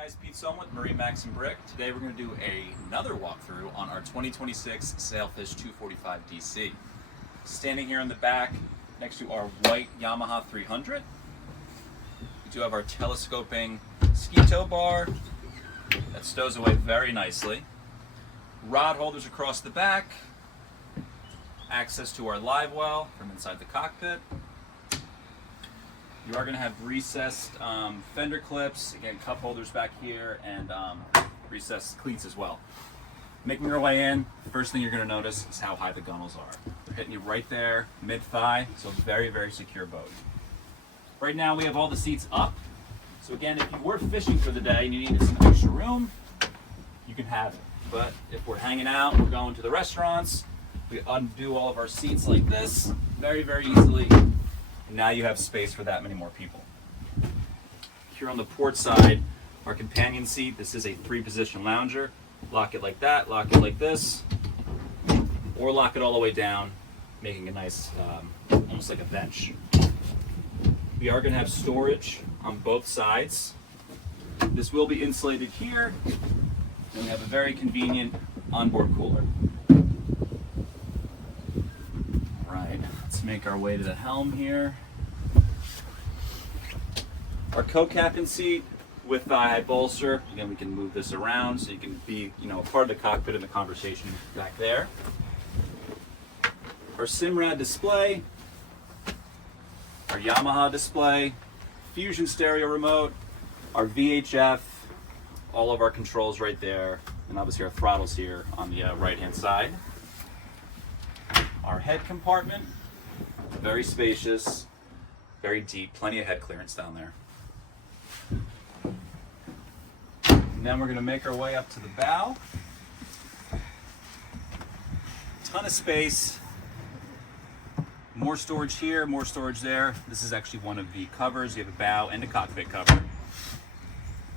Guys, Pete Sohm with MarineMax Brick. Today we're going to do another walkthrough on our 2026 Sailfish 245 DC. Standing here in the back next to our white Yamaha 300, we do have our telescoping ski tow bar that stows away very nicely. Rod holders across the back, access to our live well from inside the cockpit. You are going to have recessed fender clips, again cup holders back here, and recessed cleats as well. Making your way in, first thing you're going to notice is how high the gunnels are. They're hitting you right there, mid-thigh, so very, very secure boat. Right now we have all the seats up, so again, if you were fishing for the day and you needed some extra room, you can have it. But if we're hanging out, we're going to the restaurants, we undo all of our seats like this, very, very easily. Now you have space for that many more people. Here on the port side, our companion seat, this is a 3-position lounger. Lock it like that, lock it like this, or lock it all the way down, making a nice, almost like a bench. We are going to have storage on both sides. This will be insulated here, and we have a very convenient onboard cooler. Let's make our way to the helm here. Our co-captain seat with thigh-high bolster. Again, we can move this around so you can be, a part of the cockpit in the conversation back there. Our Simrad display, our Yamaha display, Fusion stereo remote, our VHF, all of our controls right there, and obviously our throttles here on the right-hand side. Our head compartment. Very spacious, very deep, plenty of head clearance down there. And then we're going to make our way up to the bow. Ton of space. More storage here, more storage there. This is actually one of the covers. You have a bow and a cockpit cover.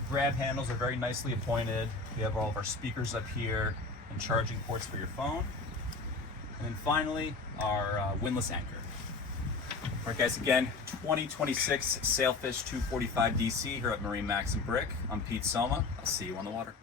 Grab handles are very nicely appointed. We have all of our speakers up here and charging ports for your phone. And then finally, our windlass anchor. All right, guys, again, 2026 Sailfish 245 DC here at MarineMax Brick. I'm Pete Sohm. I'll see you on the water.